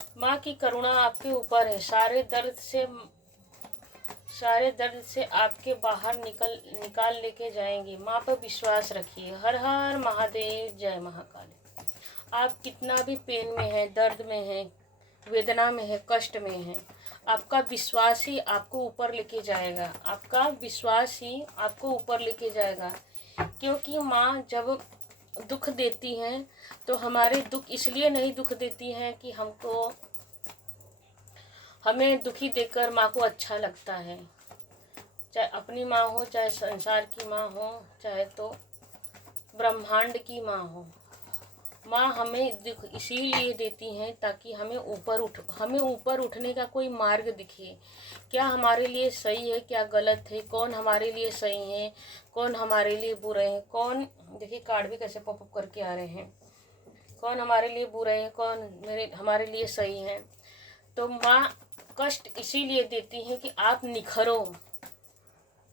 माँ की करुणा आपके ऊपर है। सारे दर्द से आपके बाहर निकाल लेके जाएंगे। माँ पर विश्वास रखिए। हर हर महादेव, जय महाकाली। आप कितना भी पेन में है, दर्द में है, वेदना में है, कष्ट में है, आपका विश्वास ही आपको ऊपर लेके जाएगा। आपका विश्वास ही आपको ऊपर लेके जाएगा। क्योंकि माँ जब दुख देती हैं तो हमारे दुख इसलिए नहीं दुख देती हैं कि हमें दुखी देखकर माँ को अच्छा लगता है। चाहे अपनी माँ हो, चाहे संसार की माँ हो, चाहे तो ब्रह्मांड की माँ हो, माँ हमें दुख इसीलिए देती हैं ताकि हमें ऊपर उठने का कोई मार्ग दिखे। क्या हमारे लिए सही है, क्या गलत है, कौन हमारे लिए सही है, कौन हमारे लिए बुरे हैं, कौन, देखिए कार्ड भी कैसे पॉपअप करके आ रहे हैं, कौन हमारे लिए बुरे हैं, कौन हमारे लिए सही है। तो माँ कष्ट इसीलिए देती हैं कि आप निखरो।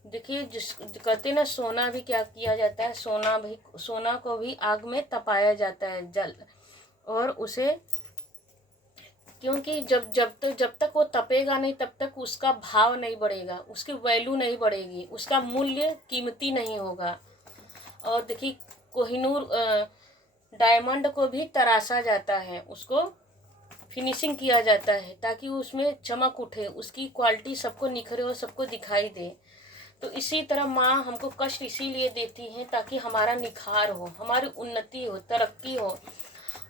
देखिए, जिस कहते ना, सोना भी क्या किया जाता है, सोना को भी आग में तपाया जाता है, जल, और उसे, क्योंकि जब तक वो तपेगा नहीं तब तक उसका भाव नहीं बढ़ेगा, उसकी वैल्यू नहीं बढ़ेगी, उसका मूल्य कीमती नहीं होगा। और देखिए, कोहिनूर डायमंड को भी तराशा जाता है, उसको फिनिशिंग किया जाता है ताकि उसमें चमक उठे, उसकी क्वालिटी सबको निखरे और सबको दिखाई दे। तो इसी तरह माँ हमको कष्ट इसीलिए देती हैं ताकि हमारा निखार हो, हमारी उन्नति हो, तरक्की हो।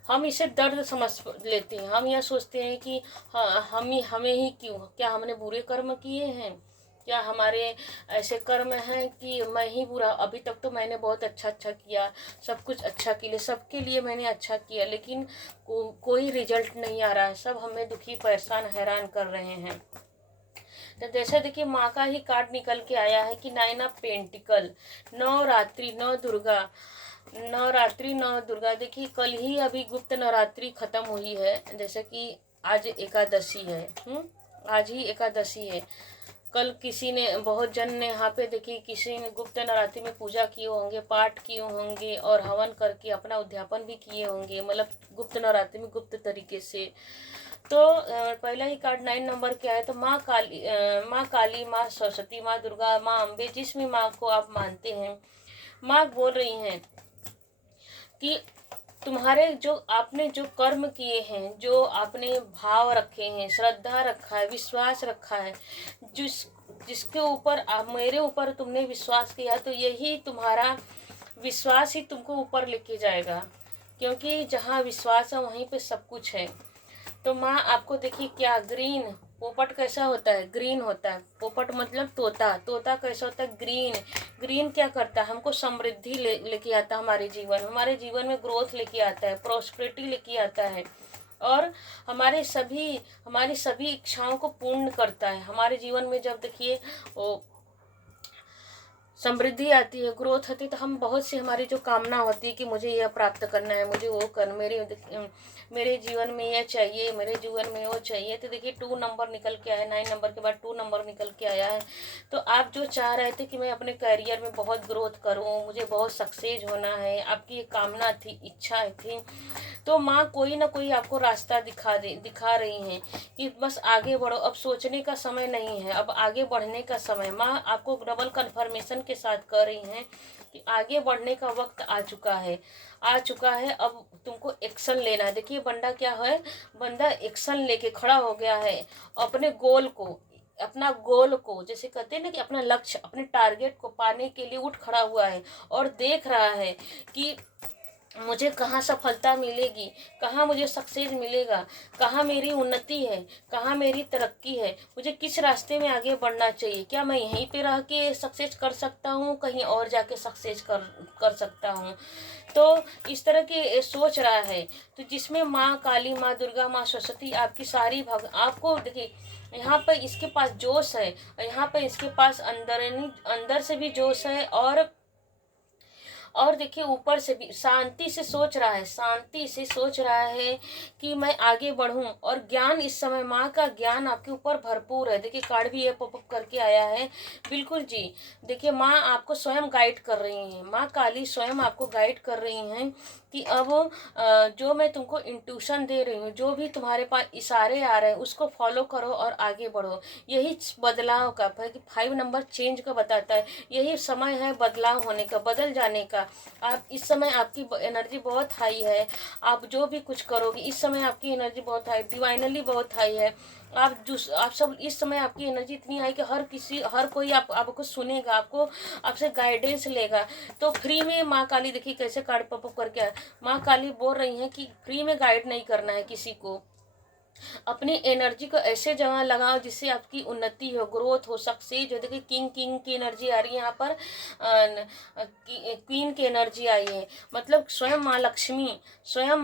हम इसे दर्द समझ लेते हैं। हम यह सोचते हैं कि हाँ, हमें ही क्यों, क्या हमने बुरे कर्म किए हैं, क्या हमारे ऐसे कर्म हैं कि मैं ही बुरा। अभी तक तो मैंने बहुत अच्छा किया, सब कुछ अच्छा के लिए, सबके लिए मैंने अच्छा किया, लेकिन कोई रिजल्ट नहीं आ रहा है। सब हमें दुखी, परेशान, हैरान कर रहे हैं। तो जैसे देखिए, माँ का ही कार्ड निकल के आया है कि 9 ऑफ पेंटिकल, नवरात्रि, नौ दुर्गा। देखिए, कल ही अभी गुप्त नवरात्रि खत्म हुई है, जैसे कि आज एकादशी है। आज ही एकादशी है। कल किसी ने, बहुत जन ने यहाँ पे देखिए, किसी ने गुप्त नवरात्रि में पूजा किए होंगे, पाठ किए होंगे और हवन करके अपना उद्यापन भी किए होंगे, मतलब गुप्त नवरात्रि में गुप्त तरीके से। तो पहला ही कार्ड 9 नंबर के आया। तो माँ काली, माँ सरस्वती, माँ दुर्गा, माँ अम्बे, जिस भी माँ को आप मानते हैं, माँ बोल रही हैं कि तुम्हारे जो आपने जो कर्म किए हैं, जो आपने भाव रखे हैं, श्रद्धा रखा है, विश्वास रखा है, जिसके ऊपर मेरे ऊपर तुमने विश्वास किया, तो यही तुम्हारा विश्वास ही तुमको ऊपर लेके जाएगा। क्योंकि जहाँ विश्वास है वहीं पे सब कुछ है। तो माँ आपको देखिए, क्या ग्रीन पोपट कैसा होता है, ग्रीन होता है। पोपट मतलब तोता कैसा होता है, ग्रीन। ग्रीन क्या करता है, हमको समृद्धि लेके आता है, हमारे जीवन में ग्रोथ लेके आता है, प्रॉस्पेरिटी लेके आता है, और हमारी सभी इच्छाओं को पूर्ण करता है। हमारे जीवन में जब देखिए वो समृद्धि आती है, ग्रोथ होती है, तो हम बहुत सी हमारी जो कामना होती है कि मुझे यह प्राप्त करना है, मुझे वो मेरे जीवन में यह चाहिए, मेरे जीवन में वो चाहिए। तो देखिए, 2 नंबर निकल के आया, 9 नंबर के बाद 2 नंबर निकल के आया है। तो आप जो चाह रहे थे कि मैं अपने करियर में बहुत ग्रोथ करूं, मुझे बहुत सक्सेस होना है, आपकी एक कामना थी, इच्छा थी, तो माँ कोई ना कोई आपको रास्ता दिखा रही हैं कि बस आगे बढ़ो। अब सोचने का समय नहीं है, अब आगे बढ़ने का समय। माँ आपको डबल कन्फर्मेशन के साथ कह रही हैं कि आगे बढ़ने का वक्त आ चुका है। अब तुमको एक्शन लेना है। देखिए, बंदा एक्शन लेके खड़ा हो गया है, अपना गोल को, जैसे कहते हैं ना कि अपना लक्ष्य, अपने टारगेट को पाने के लिए उठ खड़ा हुआ है और देख रहा है कि मुझे कहाँ सफलता मिलेगी, कहाँ मुझे सक्सेस मिलेगा, कहाँ मेरी उन्नति है, कहाँ मेरी तरक्की है, मुझे किस रास्ते में आगे बढ़ना चाहिए, क्या मैं यहीं पे रह के सक्सेस कर सकता हूँ, कहीं और जाके सक्सेस कर सकता हूँ। तो इस तरह की सोच रहा है। तो जिसमें माँ काली, माँ दुर्गा, माँ सरस्वती, आपकी सारी आपको देखिए, यहाँ पर इसके पास जोश है, यहाँ पर इसके पास अंदर से भी जोश है, और देखिए, ऊपर से भी शांति से सोच रहा है कि मैं आगे बढ़ूं। और ज्ञान, इस समय माँ का ज्ञान आपके ऊपर भरपूर है। देखिए, कार्ड भी ये पॉपअप करके आया है, बिल्कुल जी। देखिए, माँ आपको स्वयं गाइड कर रही हैं, माँ काली स्वयं आपको गाइड कर रही हैं कि अब जो मैं तुमको इंट्यूशन दे रही हूँ, जो भी तुम्हारे पास इशारे आ रहे हैं उसको फॉलो करो और आगे बढ़ो। यही बदलाव का 5 नंबर चेंज का बताता है। यही समय है बदलाव होने का, बदल जाने का। आप इस समय आपकी एनर्जी बहुत हाई है। आप जो भी कुछ करोगे इस समय आपकी एनर्जी बहुत हाई, डिवाइनली बहुत हाई है। आप सब इस समय आपकी एनर्जी इतनी आई कि हर कोई आपको सुनेगा, आपको आपसे गाइडेंस लेगा। तो फ्री में माँ काली देखिए कैसे कार्ड पॉपअप करके आए। माँ काली बोल रही हैं कि फ्री में गाइड नहीं करना है किसी को। अपनी एनर्जी को ऐसे जगह लगाओ जिससे आपकी उन्नति हो, ग्रोथ हो, सक्सेस हो। देखिए किंग की एनर्जी आ रही है यहाँ पर, क्वीन की एनर्जी आई है। मतलब स्वयं माँ लक्ष्मी, स्वयं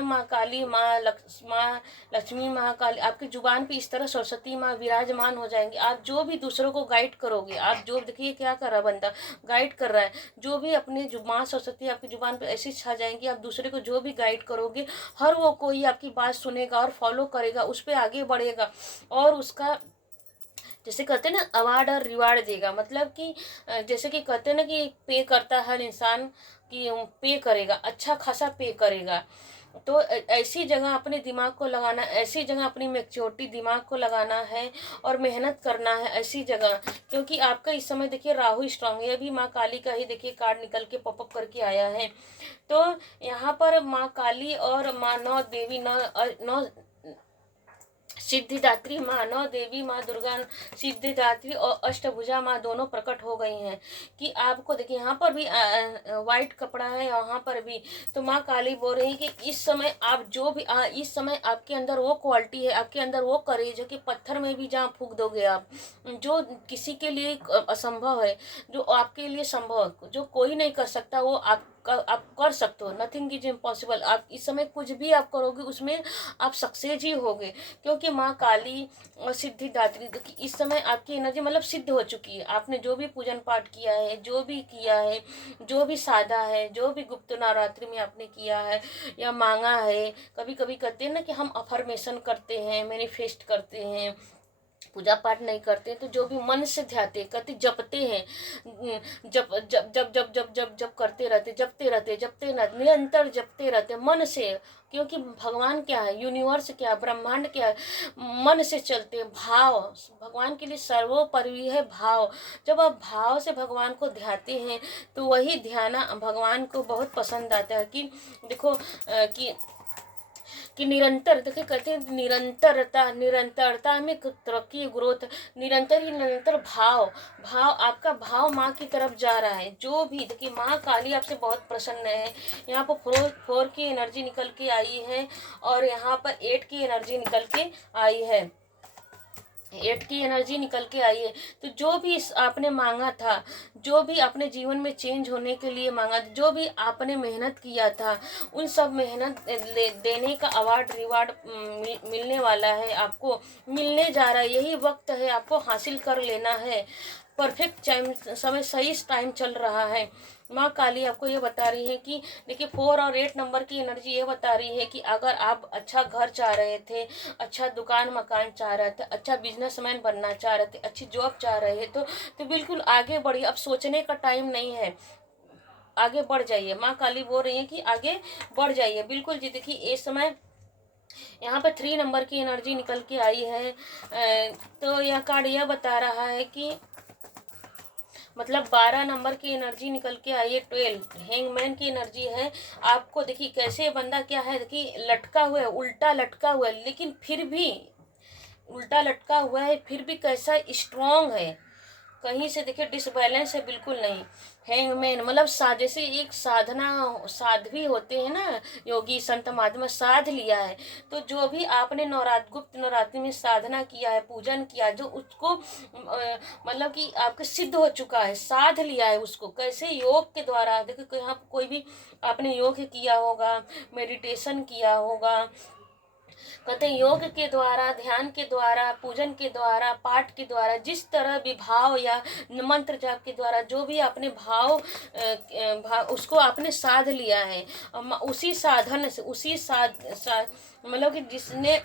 माँ काली, माँ लक्ष्मी, माँ काली आपकी जुबान पे इस तरह सरस्वती माँ विराजमान हो जाएंगे। आप जो भी दूसरों को गाइड करोगे, आप जो देखिए क्या कर रहा बंदा, गाइड कर रहा है। जो भी अपने माँ सरस्वती आपकी जुबान पे ऐसी छा जाएंगी, आप दूसरे को जो भी गाइड करोगे हर वो कोई आपकी बात सुनेगा और फॉलो करेगा, उस पर आगे बढ़ेगा और उसका जैसे कहते हैं ना अवार्ड और रिवार्ड देगा। मतलब कि जैसे कि कहते हैं ना कि पे करता है हर इंसान, कि पे करेगा, अच्छा खासा पे करेगा। तो ऐसी जगह अपने दिमाग को लगाना, ऐसी जगह अपनी मैच्योरिटी दिमाग को लगाना है और मेहनत करना है ऐसी जगह। क्योंकि आपका इस समय देखिए राहु स्ट्रांग है। अभी माँ काली का ही देखिए कार्ड निकल के पॉपअप करके आया है। तो यहाँ पर माँ काली और माँ नौ देवी, नौ सिद्धिदात्री माँ, नौ देवी माँ दुर्गा, सिद्धिदात्री और अष्टभुजा माँ दोनों प्रकट हो गई हैं। कि आपको देखिए यहाँ पर भी वाइट कपड़ा है, यहाँ पर भी। तो माँ काली बोल रही है कि इस समय आप जो भी इस समय आपके अंदर वो क्वालिटी है, आपके अंदर वो करेज है कि पत्थर में भी जहाँ फूंक दोगे आप, जो किसी के लिए असंभव है, जो आपके लिए संभव, जो कोई नहीं कर सकता, वो आप कर सकते हो। Nothing is impossible. आप इस समय कुछ भी आप करोगे उसमें आप सक्सेस ही होगे। क्योंकि माँ काली और सिद्धिदात्री इस समय आपकी एनर्जी मतलब सिद्ध हो चुकी है। आपने जो भी पूजन पाठ किया है, जो भी किया है, जो भी साधा है, जो भी गुप्त नवरात्रि में आपने किया है या मांगा है। कभी कभी कहते हैं ना कि हम अफर्मेशन करते हैं, मैनिफेस्ट करते हैं, पूजा पाठ नहीं करते तो जो भी मन से ध्याते करते जपते हैं, जप जप जप जप जप जप जप करते रहते, जपते रहते, निरंतर जपते रहते मन से। क्योंकि भगवान क्या है, यूनिवर्स क्या है, ब्रह्मांड क्या है, मन से चलते हैं। भाव भगवान के लिए सर्वोपरि है भाव। जब आप भाव से भगवान को ध्याते हैं तो वही ध्यान भगवान को बहुत पसंद आता है। कि देखो कि निरंतर देखिए कहते हैं निरंतरता में तरक्की ग्रोथ। निरंतर भाव आपका भाव माँ की तरफ जा रहा है। जो भी देखिए माँ काली आपसे बहुत प्रसन्न है। यहाँ पर 4 की एनर्जी निकल के आई है और यहाँ पर 8 की एनर्जी निकल के आई है। 8 की एनर्जी निकल के आई है। तो जो भी आपने मांगा था, जो भी अपने जीवन में चेंज होने के लिए मांगा, जो भी आपने मेहनत किया था, उन सब मेहनत देने का अवार्ड रिवार्ड मिलने वाला है, आपको मिलने जा रहा है। यही वक्त है, आपको हासिल कर लेना है। परफेक्ट टाइम, समय सही टाइम चल रहा है। माँ काली आपको ये बता रही है कि देखिए 4 और 8 नंबर की एनर्जी ये बता रही है कि अगर आप अच्छा घर चाह रहे थे, अच्छा दुकान मकान चाह रहे थे, अच्छा बिजनेसमैन बनना चाह रहे थे, अच्छी जॉब चाह रहे थे, तो बिल्कुल आगे बढ़िए। अब सोचने का टाइम नहीं है, आगे बढ़ जाइए। माँ काली बोल रही है कि आगे बढ़ जाइए बिल्कुल जी। देखिए इस समय यहाँ पे 3 नंबर की एनर्जी निकल के आई है। तो यह कार्ड यह बता रहा है कि मतलब 12 नंबर की एनर्जी निकल के आई है। 12 हैंगमैन की एनर्जी है। आपको देखिए कैसे बंदा क्या है कि लटका हुआ है, उल्टा लटका हुआ है, लेकिन फिर भी उल्टा लटका हुआ है, फिर भी कैसा स्ट्रांग है। कहीं से देखिए डिसबैलेंस है बिल्कुल नहीं। हैंगमैन मतलब जैसे एक साध्वी होते हैं ना, योगी संत महात्मा, साध लिया है। तो जो भी आपने गुप्त नवरात्रि में साधना किया है, पूजन किया, जो उसको मतलब कि आपके सिद्ध हो चुका है, साध लिया है उसको। कैसे? योग के द्वारा। देखो यहाँ कोई भी आपने योग किया होगा, मेडिटेशन किया होगा, कहते हैं योग के द्वारा, ध्यान के द्वारा, पूजन के द्वारा, पाठ के द्वारा, जिस तरह भी भाव या मंत्र जाप के द्वारा जो भी आपने भाव उसको आपने साध लिया है। उसी साधन से मतलब कि जिसने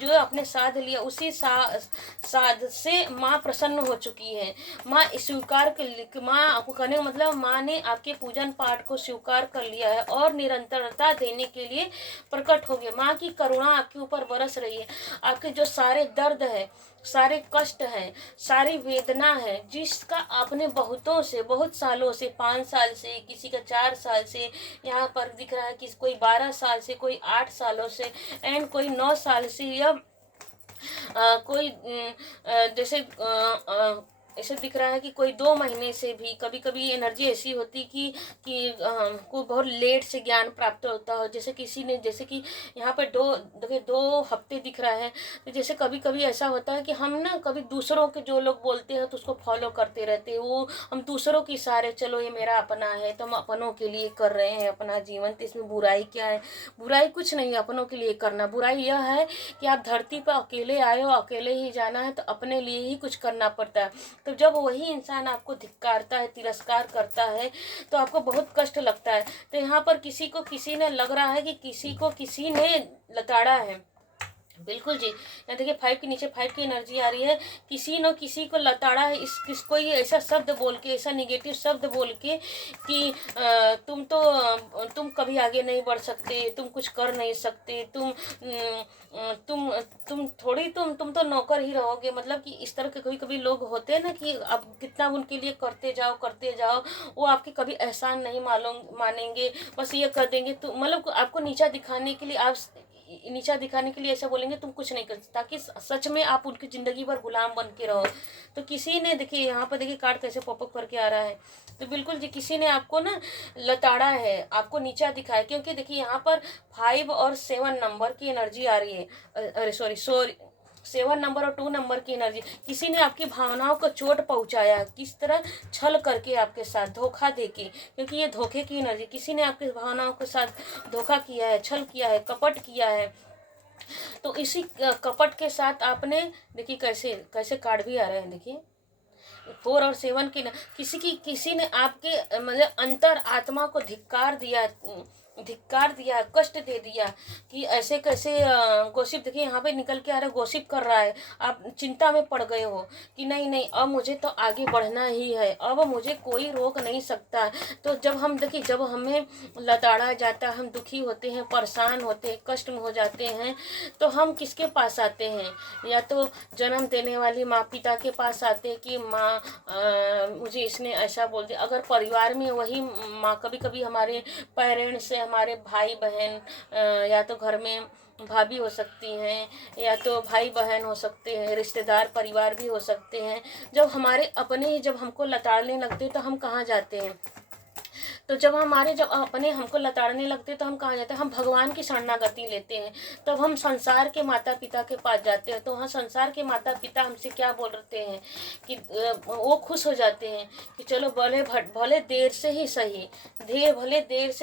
जो अपने साध लिया उसी साध से माँ प्रसन्न हो चुकी है। माँ स्वीकार कर, माँ आपको कहने का मतलब माँ ने आपके पूजन पाठ को स्वीकार कर लिया है और निरंतरता देने के लिए प्रकट हो गई। माँ की करुणा आपके ऊपर बरस रही है। आपके जो सारे दर्द है, सारे कष्ट हैं, सारी वेदना है, जिसका आपने बहुतों से, बहुत सालों से, 5 साल से, किसी का 4 साल से, यहाँ पर दिख रहा है कि कोई 12 साल से, कोई 8 सालों से, एंड कोई 9 साल से, या कोई जैसे ऐसे दिख रहा है कि कोई 2 महीने से भी। कभी कभी एनर्जी ऐसी होती कि को बहुत लेट से ज्ञान प्राप्त होता हो। जैसे किसी ने, जैसे कि यहाँ पर 2 हफ्ते दिख रहा है। तो जैसे कभी कभी ऐसा होता है कि हम ना कभी दूसरों के जो लोग बोलते हैं तो उसको फॉलो करते रहते हैं। वो हम दूसरों के इशारे, चलो ये मेरा अपना है तो हम अपनों के लिए कर रहे हैं अपना जीवन, तो इसमें बुराई क्या है? बुराई कुछ नहीं, अपनों के लिए करना। बुराई यह है कि आप धरती पर अकेले आए हो, अकेले ही जाना है, तो अपने लिए ही कुछ करना पड़ता है। तो जब वही इंसान आपको धिक्कारता है, तिरस्कार करता है, तो आपको बहुत कष्ट लगता है। तो यहाँ पर किसी को, किसी ने, लग रहा है कि किसी को किसी ने लताड़ा है। बिल्कुल जी, यहाँ देखिए 5 के नीचे 5 की एनर्जी आ रही है। किसी न किसी को लताड़ा है, इस किसको ये ऐसा शब्द बोल के, ऐसा निगेटिव शब्द बोल के कि तुम कभी आगे नहीं बढ़ सकते, तुम कुछ कर नहीं सकते, तुम थोड़ी, तुम तो नौकर ही रहोगे। मतलब कि इस तरह के कभी कभी लोग होते हैं ना कि आप कितना उनके लिए करते जाओ, वो आपके कभी एहसान नहीं मानेंगे, बस ये कर देंगे। तो मतलब आपको नीचा दिखाने के लिए, ऐसा बोलेंगे तुम कुछ नहीं कर सकते, ताकि सच में आप उनकी जिंदगी भर गुलाम बन के रहो। तो किसी ने, देखिए यहाँ पर देखिए कार्ड कैसे पॉपअप करके आ रहा है। तो बिल्कुल जी, किसी ने आपको ना लताड़ा है, आपको नीचा दिखाया, क्योंकि देखिए यहाँ पर 5 और 7 नंबर की एनर्जी आ रही है। अरे सॉरी 7 नंबर और 2 नंबर की एनर्जी। किसी ने आपकी भावनाओं को चोट पहुंचाया, किस तरह? छल करके, आपके साथ धोखा देके, क्योंकि ये धोखे की एनर्जी। किसी ने आपकी भावनाओं के साथ धोखा किया है, छल किया है, कपट किया है। तो इसी कपट के साथ आपने, देखिए कैसे कैसे कार्ड भी आ रहे हैं, देखिए 4 और 7 की किसी ने आपके मतलब अंतर आत्मा को धिक्कार दिया, कष्ट दे दिया कि ऐसे कैसे। गोसिप देखिए यहाँ पे निकल के आ रहा है, गोसिप कर रहा है। आप चिंता में पड़ गए हो कि नहीं, अब मुझे तो आगे बढ़ना ही है, अब मुझे कोई रोक नहीं सकता। तो जब हमें लताड़ा जाता, हम दुखी होते हैं, परेशान होते हैं, कष्ट में हो जाते हैं, तो हम किसके पास आते हैं? या तो जन्म देने वाली माँ पिता के पास आते हैं कि माँ मुझे इसने ऐसा बोल दिया। अगर परिवार में वही माँ, कभी कभी हमारे पेरेंट्स से, हमारे भाई बहन, या तो घर में भाभी हो सकती हैं, या तो भाई बहन हो सकते हैं, रिश्तेदार परिवार भी हो सकते हैं। जब हमारे अपने ही जब हमको लताड़ने लगते तो हम कहाँ जाते हैं? तो जब अपने हमको लताड़ने लगते तो हम कहाँ जाते हैं? हम भगवान की शरणागति लेते हैं। तब हम संसार के माता पिता के पास जाते हैं। तो वहाँ संसार के माता पिता हमसे क्या बोल रहे हैं कि वो खुश हो जाते हैं कि चलो भले देर से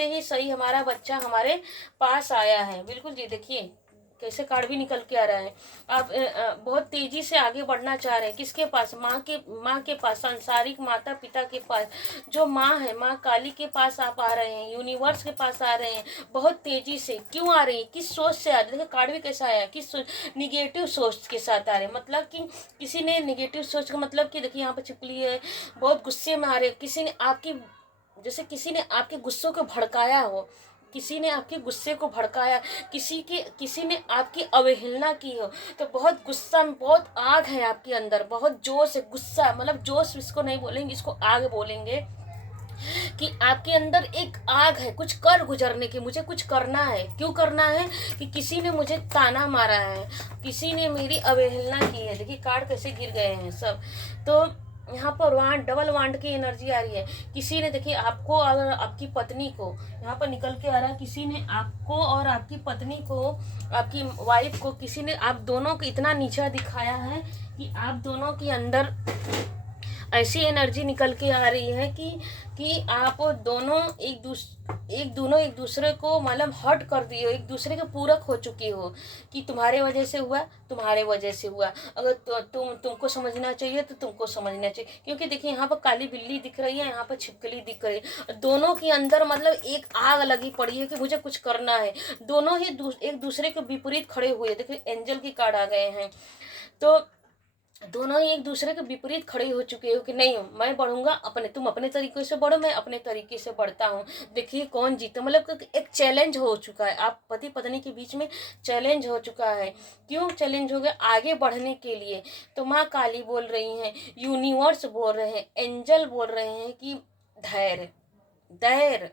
ही सही हमारा बच्चा हमारे पास आया है। बिल्कुल जी, देखिए कैसे कार्ड भी निकल के आ रहा है। आप बहुत तेजी से आगे बढ़ना चाह रहे हैं। किसके पास? माँ के पास, सांसारिक माता पिता के पास। जो माँ है, माँ काली के पास आप आ रहे हैं, यूनिवर्स के पास आ रहे हैं बहुत तेजी से। क्यों आ रही है? किस सोच से आ रही है? देखिए कार्ड भी कैसा आया, किस सोच? निगेटिव सोच के साथ आ रहे हैं। मतलब कि किसी ने निगेटिव सोच का मतलब कि देखिए यहाँ पर छिपली है, बहुत गुस्से में आ रहे हैं। किसी ने आपके गुस्सों को भड़काया हो, किसी ने आपके गुस्से को भड़काया, किसी ने आपकी अवहेलना की हो, तो बहुत गुस्सा में, बहुत आग है आपके अंदर, बहुत जोश है, गुस्सा, मतलब जोश इसको नहीं बोलेंगे, इसको आग बोलेंगे कि आपके अंदर एक आग है कुछ कर गुजरने की। मुझे कुछ करना है। क्यों करना है? कि किसी ने मुझे ताना मारा है, किसी ने मेरी अवहेलना की है। देखिए कार्ड कैसे गिर गए हैं सब। तो यहाँ पर डबल वांड की एनर्जी आ रही है। किसी ने, देखिए आपको और आपकी पत्नी को, यहाँ पर निकल के आ रहा है, किसी ने आपको और आपकी पत्नी को, आपकी वाइफ को, किसी ने आप दोनों को इतना नीचा दिखाया है कि आप दोनों के अंदर ऐसी एनर्जी निकल के आ रही है कि आप दोनों एक दूसरे को मतलब हर्ट कर दिए हो, एक दूसरे के पूरक हो चुके हो कि तुम्हारे वजह से हुआ, तुम्हारे वजह से हुआ, अगर तुमको समझना चाहिए तो तुमको समझना चाहिए। क्योंकि देखिए यहाँ पर काली बिल्ली दिख रही है, यहाँ पर छिपकली दिख रही है, दोनों के अंदर मतलब एक आग लगी पड़ी है कि मुझे कुछ करना है। दोनों ही एक दूसरे के विपरीत खड़े हुए, देखिए एंजल की कार्ड आ गए हैं, तो दोनों ही एक दूसरे के विपरीत खड़े हो चुके हो कि नहीं मैं बढ़ूंगा, तुम अपने तरीके से बढ़ो, मैं अपने तरीके से बढ़ता हूँ, देखिए कौन जीता। मतलब एक चैलेंज हो चुका है, आप पति पत्नी के बीच में चैलेंज हो चुका है। क्यों चैलेंज हो गया? आगे बढ़ने के लिए। तो माँ काली बोल रही हैं, यूनिवर्स बोल रहे हैं, एंजल बोल रहे हैं कि धैर्य धैर्य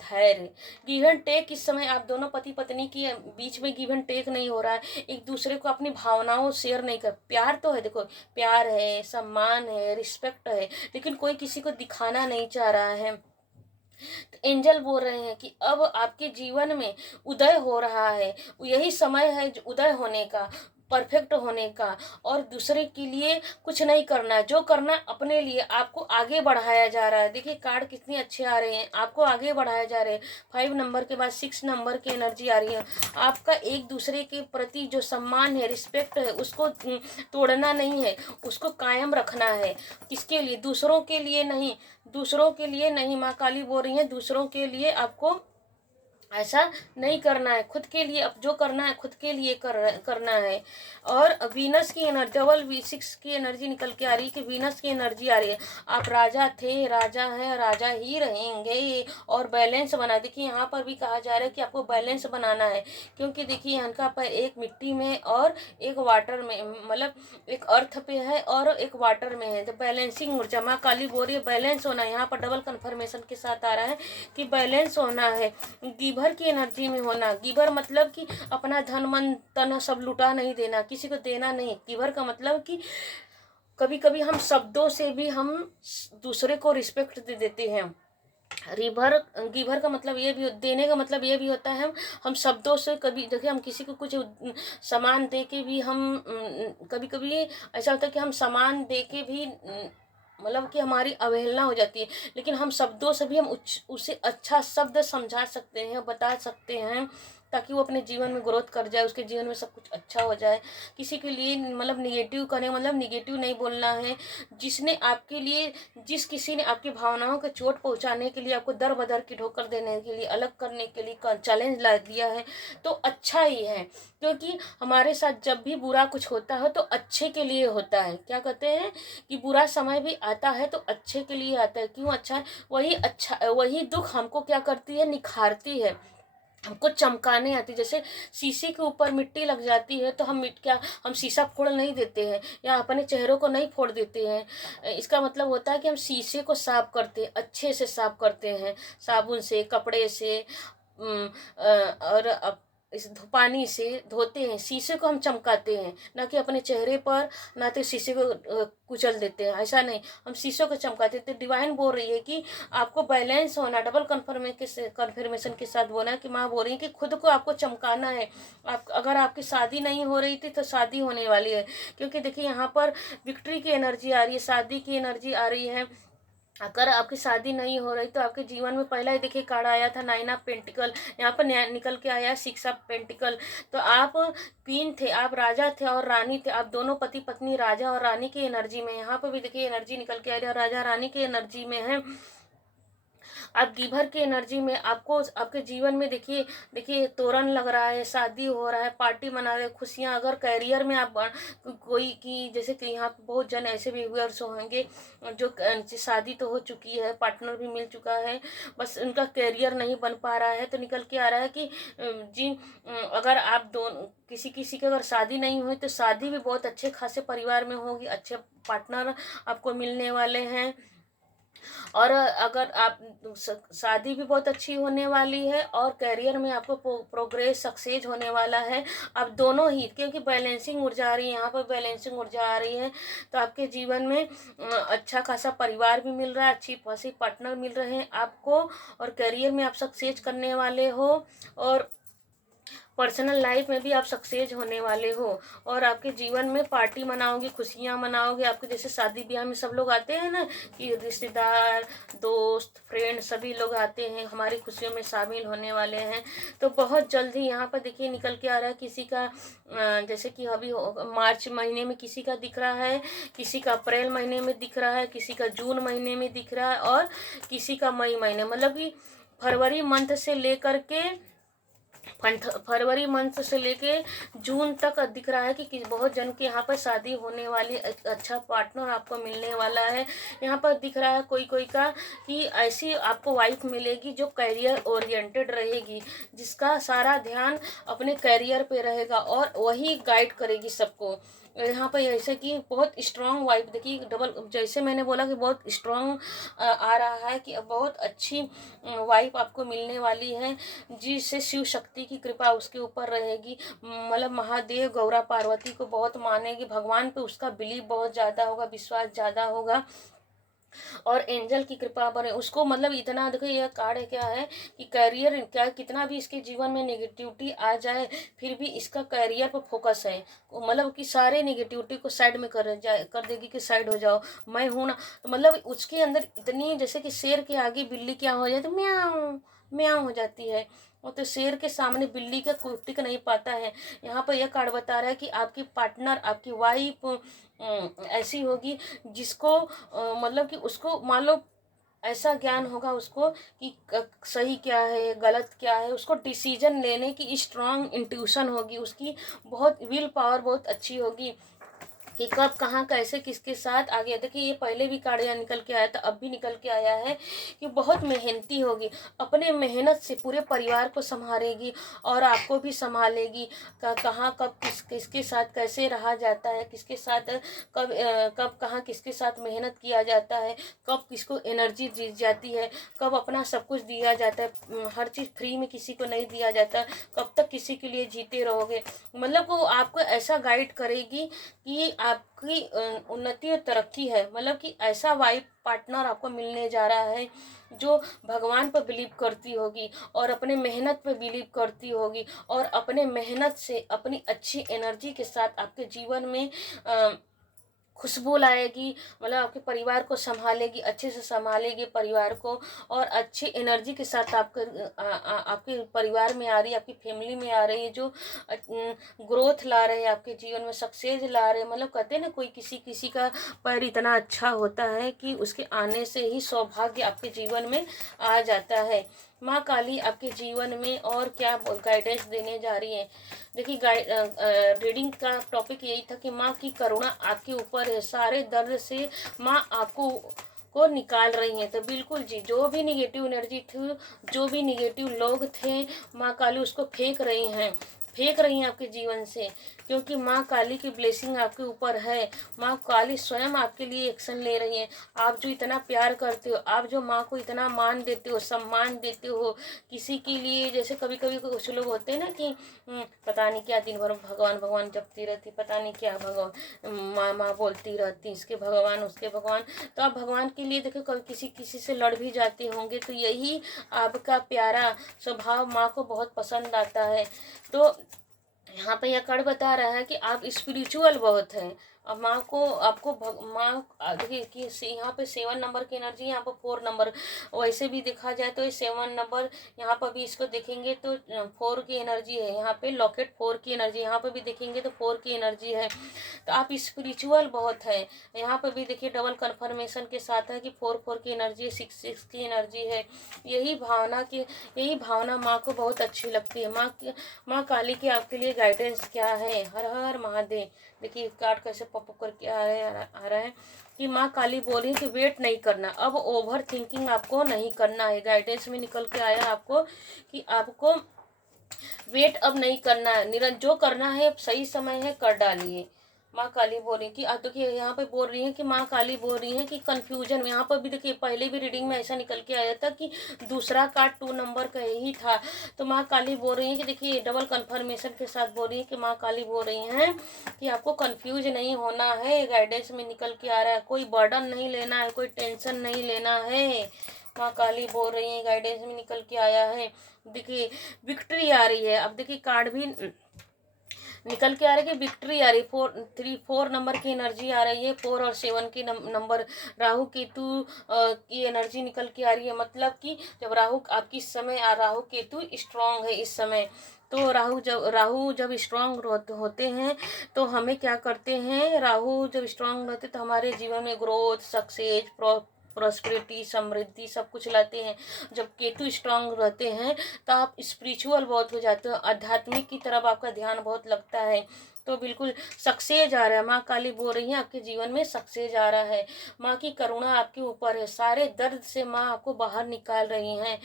धैर्य, गिव एंड टेक। इस समय आप दोनों पति पत्नी के बीच में गिव एंड टेक नहीं हो रहा है, एक दूसरे को अपनी भावनाओं शेयर नहीं कर। प्यार तो है, देखो प्यार है, सम्मान है, रिस्पेक्ट है, लेकिन कोई किसी को दिखाना नहीं चाह रहा है। तो एंजल बोल रहे हैं कि अब आपके जीवन में उदय हो रहा है, यही समय है उदय होने का, परफेक्ट होने का, और दूसरे के लिए कुछ नहीं करना, जो करना अपने लिए। आपको आगे बढ़ाया जा रहा है। देखिए कार्ड कितने अच्छे आ रहे हैं, आपको आगे बढ़ाया जा रहा है। 5 नंबर के बाद 6 नंबर की एनर्जी आ रही है। आपका एक दूसरे के प्रति जो सम्मान है, रिस्पेक्ट है, उसको तोड़ना नहीं है, उसको कायम रखना है। किसके लिए? दूसरों के लिए नहीं, दूसरों के लिए नहीं। माँ काली बोल रही है दूसरों के लिए आपको ऐसा नहीं करना है, खुद के लिए अब जो करना है खुद के लिए करना है। और वीनस की एनर्जी, डबल V6 की एनर्जी निकल के आ रही है कि वीनस की एनर्जी आ रही है। आप राजा थे, राजा हैं, राजा ही रहेंगे, और बैलेंस बना। देखिए यहाँ पर भी कहा जा रहा है कि आपको बैलेंस बनाना है, क्योंकि देखिए यहाँ पर एक मिट्टी में और एक वाटर में, मतलब एक अर्थ पे है और एक वाटर में है। तो बैलेंसिंग ऊर्जा माँ काली बोल रही है, बैलेंस होना है। यहाँ पर डबल कन्फर्मेशन के साथ आ रहा है कि बैलेंस होना है, गिवर की एनर्जी में होना। गिवर मतलब कि अपना धन मन तन सब लुटा नहीं देना, किसी को देना नहीं। गिवर का मतलब कि कभी कभी हम शब्दों से भी हम दूसरे को रिस्पेक्ट दे देते हैं। गिवर का मतलब ये भी, देने का मतलब ये भी होता है हम शब्दों से कभी, देखिए हम किसी को कुछ सामान दे के भी हम कभी कभी ऐसा होता है कि हम सामान दे के भी मतलब कि हमारी अवहेलना हो जाती है, लेकिन हम शब्दों से भी हम उसे अच्छा शब्द समझा सकते हैं, बता सकते हैं, ताकि वो अपने जीवन में ग्रोथ कर जाए, उसके जीवन में सब कुछ अच्छा हो जाए। किसी के लिए मतलब निगेटिव करने मतलब निगेटिव नहीं बोलना है। जिसने आपके लिए, जिस किसी ने आपकी भावनाओं को चोट पहुंचाने के लिए, आपको दर बदर की ठोकर देने के लिए, अलग करने के लिए चैलेंज ला दिया है, तो अच्छा ही है। क्योंकि हमारे साथ जब भी बुरा कुछ होता है तो अच्छे के लिए होता है। क्या कहते हैं कि बुरा समय भी आता है तो अच्छे के लिए आता है। क्यों अच्छा है? वही दुख हमको क्या करती है? निखारती है, हमको चमकाने आती। जैसे शीशे के ऊपर मिट्टी लग जाती है तो हम शीशा फोड़ नहीं देते हैं, या अपने चेहरों को नहीं फोड़ देते हैं। इसका मतलब होता है कि हम शीशे को साफ करते हैं, अच्छे से साफ करते हैं, साबुन से, कपड़े से, और इस पानी से धोते हैं। शीशे को हम चमकाते हैं, ना कि अपने चेहरे पर, ना तो शीशे को कुचल देते हैं, ऐसा नहीं, हम शीशों को चमकाते हैं। तो डिवाइन बोल रही है कि आपको बैलेंस होना, डबल कन्फर्मेशन के साथ बोला कि माँ बोल रही है कि खुद को आपको चमकाना है। अगर आपकी शादी नहीं हो रही थी तो शादी होने वाली है, क्योंकि देखिए यहाँ पर विक्ट्री की एनर्जी आ रही है, शादी की एनर्जी आ रही है। अगर आपकी शादी नहीं हो रही तो आपके जीवन में पहला ही देखिए कार्ड आया था 9 ऑफ पेंटिकल, यहाँ पर निकल के आया 6 ऑफ पेंटिकल। तो आप क्वीन थे, आप राजा थे और रानी थे, आप दोनों पति पत्नी राजा और रानी की एनर्जी में। यहाँ पर भी देखिए एनर्जी निकल के आ रही है, राजा रानी की एनर्जी में है। आप गिवर की एनर्जी में, आपको आपके जीवन में देखिए देखिए तोरण लग रहा है, शादी हो रहा है, पार्टी मना रहे, खुशियाँ। अगर करियर में आप कोई की, जैसे कि यहाँ पे बहुत जन ऐसे भी हुए होंगे जो शादी तो हो चुकी है, पार्टनर भी मिल चुका है, बस उनका करियर नहीं बन पा रहा है। तो निकल के आ रहा है कि जी अगर आप दोनों किसी किसी की अगर शादी नहीं हुई तो शादी भी बहुत अच्छे खासे परिवार में होगी, अच्छे पार्टनर आपको मिलने वाले हैं। और अगर आप शादी भी बहुत अच्छी होने वाली है और करियर में आपको प्रोग्रेस सक्सेस होने वाला है। आप दोनों ही, क्योंकि बैलेंसिंग ऊर्जा आ रही है, यहाँ पर बैलेंसिंग ऊर्जा आ रही है। तो आपके जीवन में अच्छा खासा परिवार भी मिल रहा है, अच्छी खासी पार्टनर मिल रहे हैं आपको, और करियर में आप सक्सेस करने वाले हो। और पर्सनल लाइफ में भी आप सक्सेस होने वाले हो और आपके जीवन में पार्टी मनाओगे, खुशियाँ मनाओगे। आपके जैसे शादी ब्याह में सब लोग आते हैं ना, कि रिश्तेदार, दोस्त, फ्रेंड सभी लोग आते हैं, हमारी खुशियों में शामिल होने वाले हैं। तो बहुत जल्द ही यहाँ पर देखिए निकल के आ रहा है किसी का, जैसे कि अभी मार्च महीने में किसी का दिख रहा है, किसी का अप्रैल महीने में दिख रहा है, किसी का जून महीने में दिख रहा है और किसी का मई महीने, मतलब कि फरवरी मंथ से लेकर के फरवरी मंथ से लेके जून तक दिख रहा है कि बहुत जन के यहाँ पर शादी होने वाली, अच्छा पार्टनर आपको मिलने वाला है। यहाँ पर दिख रहा है कोई कोई का कि ऐसी आपको वाइफ मिलेगी जो करियर ओरिएंटेड रहेगी, जिसका सारा ध्यान अपने करियर पे रहेगा और वही गाइड करेगी सबको। यहाँ पर ऐसे कि बहुत स्ट्रांग वाइफ, देखिए डबल, जैसे मैंने बोला कि बहुत स्ट्रांग आ रहा है कि बहुत अच्छी वाइफ आपको मिलने वाली है, जिससे शिव शक्ति की कृपा उसके ऊपर रहेगी। मतलब महादेव गौरा पार्वती को बहुत मानेगी, भगवान पे उसका बिलीव बहुत ज़्यादा होगा, विश्वास ज़्यादा होगा और एंजल की कृपा बने उसको। मतलब इतना देखो यह कार्ड है क्या है कि करियर क्या, कितना भी इसके जीवन में नेगेटिविटी आ जाए फिर भी इसका करियर पर फोकस है। मतलब कि सारे नेगेटिविटी को साइड में कर देगी कि साइड हो जाओ, मैं हूँ ना। तो मतलब उसके अंदर इतनी, जैसे कि शेर के आगे बिल्ली क्या हो जाए तो म्याऊं म्याऊं हो जाती है, वो तो शेर के सामने बिल्ली का कोई टिक नहीं पाता है। यहाँ पर यह कार्ड बता रहा है कि आपकी पार्टनर, आपकी वाइफ ऐसी होगी जिसको मतलब कि उसको मान लो ऐसा ज्ञान होगा उसको कि सही क्या है गलत क्या है, उसको डिसीजन लेने की स्ट्रांग इंट्यूशन होगी उसकी, बहुत विल पावर बहुत अच्छी होगी कि कब कहाँ कैसे किसके साथ आगे। देखिए ये पहले भी कार्ड यहाँ निकल के आया था, अब भी निकल के आया है कि बहुत मेहनती होगी, अपने मेहनत से पूरे परिवार को संभालेगी और आपको भी संभालेगी। कहाँ कब किसके साथ कैसे रहा जाता है, किसके साथ कब कहाँ किसके साथ मेहनत किया जाता है, कब किसको एनर्जी दी जाती है, कब अपना सब कुछ दिया जाता है, हर चीज़ फ्री में किसी को नहीं दिया जाता, कब तक किसी के लिए जीते रहोगे। मतलब वो आपको ऐसा गाइड करेगी कि आपकी उन्नति और तरक्की है। मतलब कि ऐसा वाइफ पार्टनर आपको मिलने जा रहा है जो भगवान पर बिलीव करती होगी और अपने मेहनत पर बिलीव करती होगी और अपने मेहनत से अपनी अच्छी एनर्जी के साथ आपके जीवन में खुशबू लाएगी। मतलब आपके परिवार को संभालेगी, अच्छे से संभालेगी परिवार को और अच्छी एनर्जी के साथ आपके परिवार में आ रही है, आपकी फैमिली में आ रही है, जो ग्रोथ ला रहे हैं आपके जीवन में, सक्सेस ला रहे हैं। मतलब कहते हैं ना कोई किसी का पैर इतना अच्छा होता है कि उसके आने से ही सौभाग्य आपके जीवन में आ जाता है। माँ काली आपके जीवन में और क्या गाइडेंस देने जा रही है। देखिए रीडिंग का टॉपिक यही था कि माँ की करुणा आपके ऊपर है, सारे दर्द से माँ आपको को निकाल रही हैं। तो बिल्कुल जी, जो भी निगेटिव एनर्जी थी, जो भी निगेटिव लोग थे, माँ काली उसको फेंक रही हैं आपके जीवन से, क्योंकि माँ काली की ब्लेसिंग आपके ऊपर है। माँ काली स्वयं आपके लिए एक्शन ले रही है। आप जो इतना प्यार करते हो, आप जो माँ को इतना मान देते हो, सम्मान देते हो किसी के लिए, जैसे कभी कभी कुछ लोग होते हैं ना कि पता नहीं क्या दिन भर भगवान भगवान जपती रहती, पता नहीं क्या भगवान माँ माँ बोलती रहती, इसके भगवान उसके भगवान। तो आप भगवान के लिए देखो कभी किसी से लड़ भी जाते होंगे, तो यही आपका प्यारा स्वभाव माँ को बहुत पसंद आता है। तो यहाँ पे यह कार्ड बता रहा है कि आप स्पिरिचुअल बहुत हैं। अब माँ को आपको माँ देखिए कि यहाँ पे 7 नंबर की एनर्जी, यहाँ पर 4 नंबर, वैसे भी देखा जाए तो ये 7 नंबर, यहाँ पर भी इसको देखेंगे तो 4 की एनर्जी है, यहाँ पे लॉकेट 4 की एनर्जी, यहाँ पर भी देखेंगे तो 4 की एनर्जी है। तो आप स्पिरिचुअल बहुत है। यहाँ पर भी देखिए डबल कन्फर्मेशन के साथ है कि 4 की एनर्जी है, 6 की एनर्जी है। यही भावना माँ को बहुत अच्छी लगती है। माँ काली की आपके लिए गाइडेंस क्या है। हर हर महादेव। देखिए कार्ड कैसे पॉप करके आ रहा है कि माँ काली बोल रही है कि वेट नहीं करना, अब ओवर थिंकिंग आपको नहीं करना है। गाइडेंस में निकल के आया आपको कि आपको वेट अब नहीं करना है, जो करना है सही समय है कर डालिए। माँ काली बोल रही कि आप देखिए यहाँ पे बोल रही है कि माँ काली बोल रही है कि कंफ्यूजन, यहाँ पर भी देखिए पहले भी रीडिंग में ऐसा निकल के आया था कि दूसरा कार्ड 2 नंबर का ही था। तो माँ काली बोल रही है कि देखिए डबल कंफर्मेशन के साथ बोल रही है कि माँ काली बोल रही हैं कि आपको कंफ्यूज नहीं होना है। गाइडेंस में निकल के आ रहा है कोई बर्डन नहीं लेना है, कोई टेंशन नहीं लेना है, माँ काली बोल रही है, गाइडेंस में निकल के आया है। देखिए विक्ट्री आ रही है। अब देखिए कार्ड भी निकल के आ रही है कि विक्ट्री आ रही है। 4 नंबर की एनर्जी आ रही है। 4 और 7 की नंबर राहु केतु की एनर्जी निकल के आ रही है। मतलब कि जब राहु आपकी समय राहु केतु स्ट्रांग है इस समय, तो राहु जब स्ट्रांग होते हैं तो हमें क्या करते हैं, राहु जब स्ट्रांग रहते तो हमारे जीवन में ग्रोथ, सक्सेस, प्रॉस्पेरिटी, समृद्धि सब कुछ लाते हैं। जब केतु स्ट्रांग रहते हैं तो आप स्पिरिचुअल बहुत हो जाते हो, आध्यात्मिक की तरफ आपका ध्यान बहुत लगता है। तो बिल्कुल सक्सेस आ रहा है। माँ काली बोल रही है आपके जीवन में सक्सेस आ रहा है। माँ की करुणा आपके ऊपर है। सारे दर्द से माँ आपको बाहर निकाल रही हैं,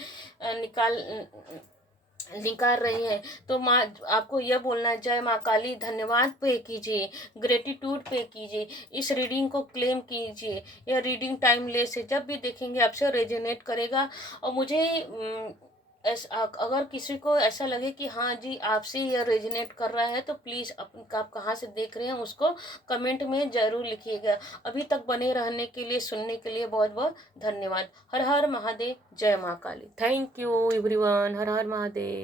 निकाल रही हैं। तो माँ आपको यह बोलना है, जय माँ काली, धन्यवाद पे कीजिए, ग्रेटिट्यूड पे कीजिए, इस रीडिंग को क्लेम कीजिए। यह रीडिंग टाइमलेस है, जब भी देखेंगे आपसे रेजोनेट करेगा। और मुझे अगर किसी को ऐसा लगे कि हाँ जी आपसे यह रेजोनेट कर रहा है तो प्लीज़ आप कहाँ से देख रहे हैं उसको कमेंट में ज़रूर लिखिएगा। अभी तक बने रहने के लिए, सुनने के लिए बहुत बहुत धन्यवाद। हर हर महादेव, जय माँ काली। Thank you everyone. हर हर महादेव।